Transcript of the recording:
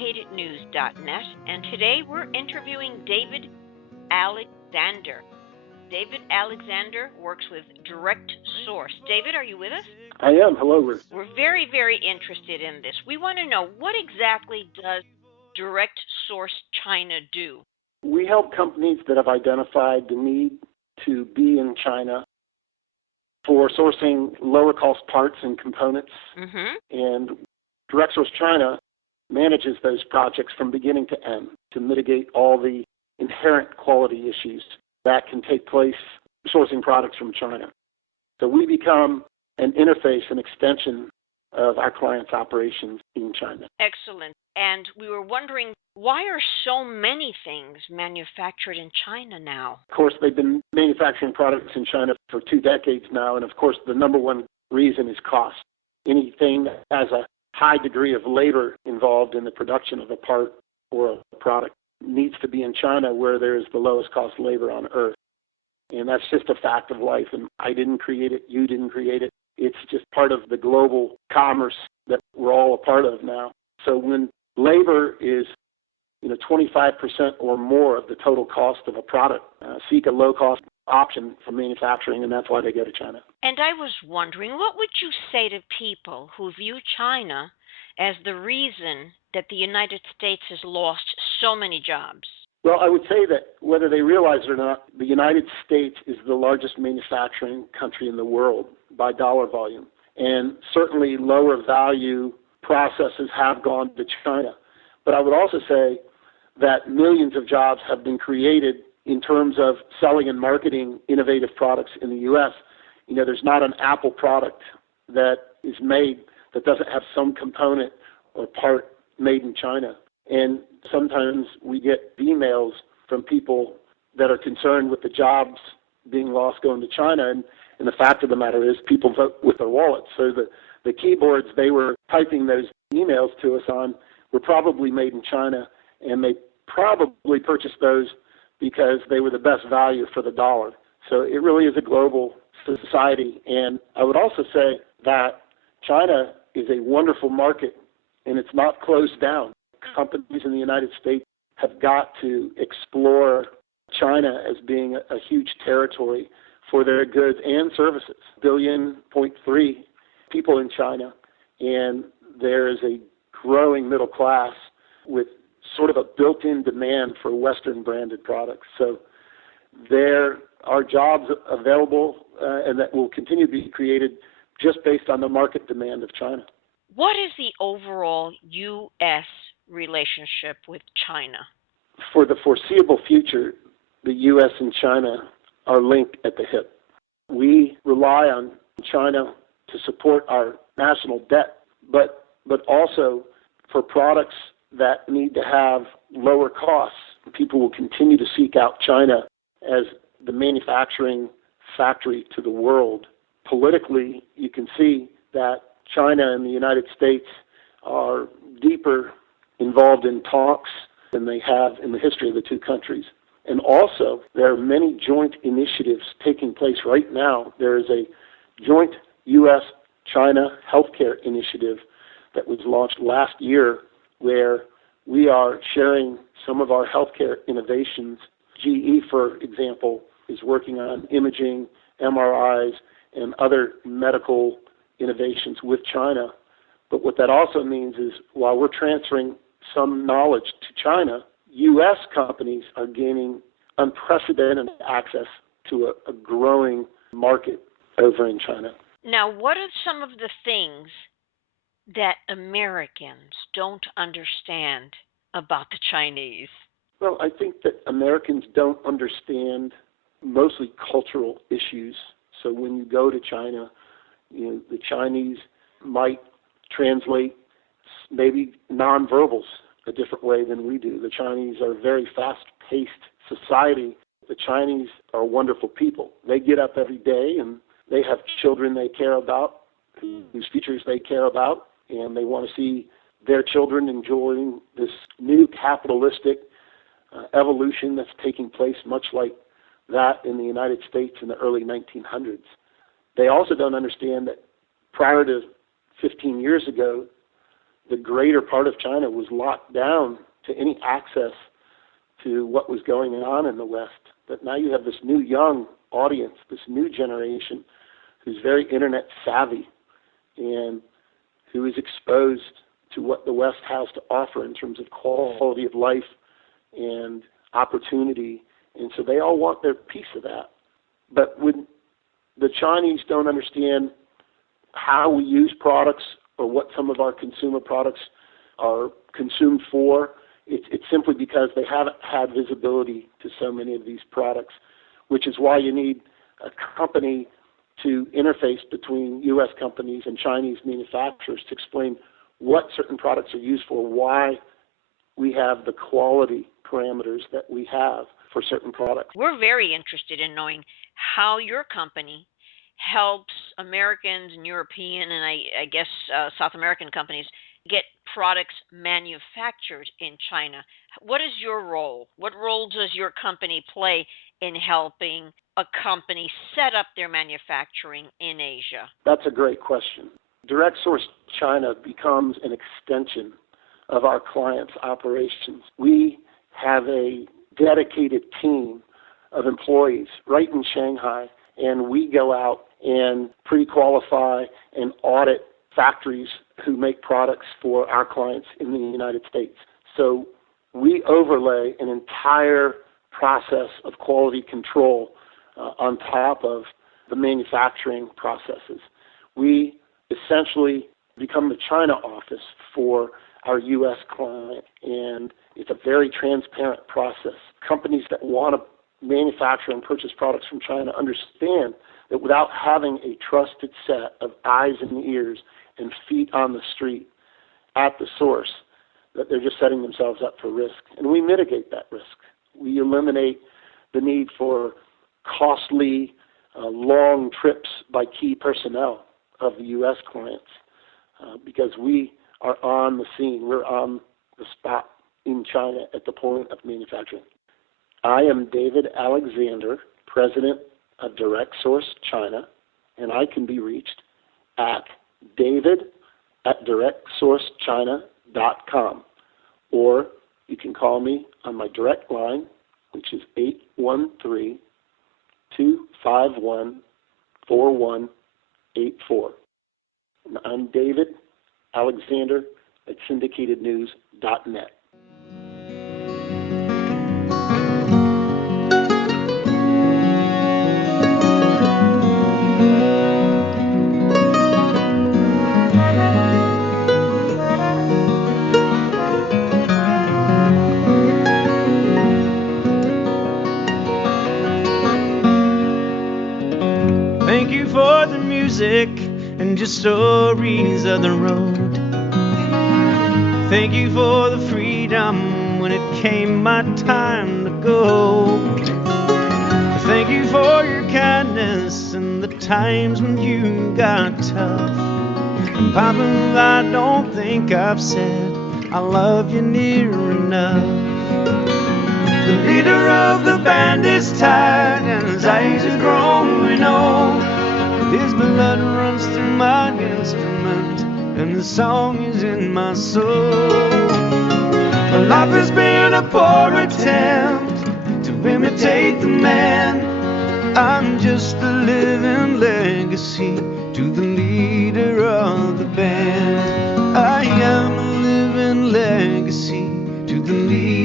uncomplicated.news.net, and today we're interviewing David Alexander. David Alexander works with DirectSource. David, are you with us? I am. Hello, Ruth. We're very, very interested in this. We want to know, what exactly does DirectSource China do? We help companies that have identified the need to be in China for sourcing lower-cost parts and components. And DirectSource China manages those projects from beginning to end to mitigate all the inherent quality issues that can take place sourcing products from China. So we become an interface, an extension of our clients' operations in China. Excellent. And we were wondering, why are so many things manufactured in China now? Of course, they've been manufacturing products in China for 2 decades now, and of course, the number one reason is cost. Anything that has a high degree of labor involved in the production of a part or a product needs to be in China, where there is the lowest cost labor on earth. And that's just a fact of life, and I didn't create it, you didn't create it. It's just part of the global commerce that we're all a part of now. So when labor is 25% or more of the total cost of a product, seek a low-cost option for manufacturing, and that's why they go to China. And I was wondering, what would you say to people who view China as the reason that the United States has lost so many jobs? Well, I would say that whether they realize it or not, the United States is the largest manufacturing country in the world by dollar volume. And certainly lower value processes have gone to China. But I would also say that millions of jobs have been created in terms of selling and marketing innovative products in the U.S. There's not an Apple product that is made that doesn't have some component or part made in China. And sometimes we get emails from people that are concerned with the jobs being lost going to China. And the fact of the matter is people vote with their wallets. So the keyboards they were typing those emails to us on were probably made in China, and they probably purchased those because they were the best value for the dollar. So it really is a global society. And I would also say that China is a wonderful market, and it's not closed down. Companies in the United States have got to explore China as being a huge territory for their goods and services. 1.3 billion people in China, and there is a growing middle class with sort of a built-in demand for Western branded products. So there are jobs available and that will continue to be created just based on the market demand of China. What is the overall U.S. relationship with China? For the foreseeable future, the U.S. and China are linked at the hip. We rely on China to support our national debt, but also for products that need to have lower costs. People will continue to seek out China as the manufacturing factory to the world. Politically, you can see that China and the United States are deeper involved in talks than they have in the history of the two countries. And also, there are many joint initiatives taking place right now. There is a joint U.S.-China healthcare initiative that was launched last year, where we are sharing some of our healthcare innovations. GE, for example, is working on imaging, MRIs, and other medical innovations with China. But what that also means is, while we're transferring some knowledge to China, U.S. companies are gaining unprecedented access to a growing market over in China. Now, what are some of the things that Americans don't understand about the Chinese? Well, I think that Americans don't understand mostly cultural issues. So when you go to China, the Chinese might translate maybe nonverbals a different way than we do. The Chinese are a very fast-paced society. The Chinese are wonderful people. They get up every day and they have children they care about, whose futures they care about, and they want to see their children enjoying this new capitalistic evolution that's taking place, much like that in the United States in the early 1900s. They also don't understand that prior to 15 years ago, the greater part of China was locked down to any access to what was going on in the West. But now you have this new young audience, this new generation who's very internet savvy and who is exposed to what the West has to offer in terms of quality of life and opportunity. And so they all want their piece of that. But when the Chinese don't understand how we use products or what some of our consumer products are consumed for, it's simply because they haven't had visibility to so many of these products, which is why you need a company to interface between U.S. companies and Chinese manufacturers to explain what certain products are used for, why we have the quality parameters that we have for certain products. We're very interested in knowing how your company helps Americans and European and I guess South American companies get products manufactured in China. What is your role? What role does your company play in helping a company set up their manufacturing in Asia? That's a great question. DirectSource China becomes an extension of our clients' operations. We have a dedicated team of employees right in Shanghai, and we go out and pre-qualify and audit factories who make products for our clients in the United States. So we overlay an entire process of quality control on top of the manufacturing processes. We essentially become the China office for our U.S. client, and it's a very transparent process. Companies that want to manufacture and purchase products from China understand that without having a trusted set of eyes and ears and feet on the street at the source, that they're just setting themselves up for risk. And we mitigate that risk. We eliminate the need for costly, long trips by key personnel of the U.S. clients because we are on the scene. We're on the spot in China at the point of manufacturing. I am David Alexander, president of DirectSource China, and I can be reached at david@directsourcechina.com, or you can call me on my direct line, which is 813-251-4184. And I'm David Alexander at syndicatednews.net. Thank you for the music and your stories of the road. Thank you for the freedom when it came my time to go. Thank you for your kindness and the times when you got tough. And Papa, I don't think I've said I love you near enough. The leader of the band is tired and his eyes are growing old. His blood runs through my instrument and the song is in my soul. My life has been a poor attempt to imitate the man. I'm just a living legacy to the leader of the band. I am a living legacy to the leader.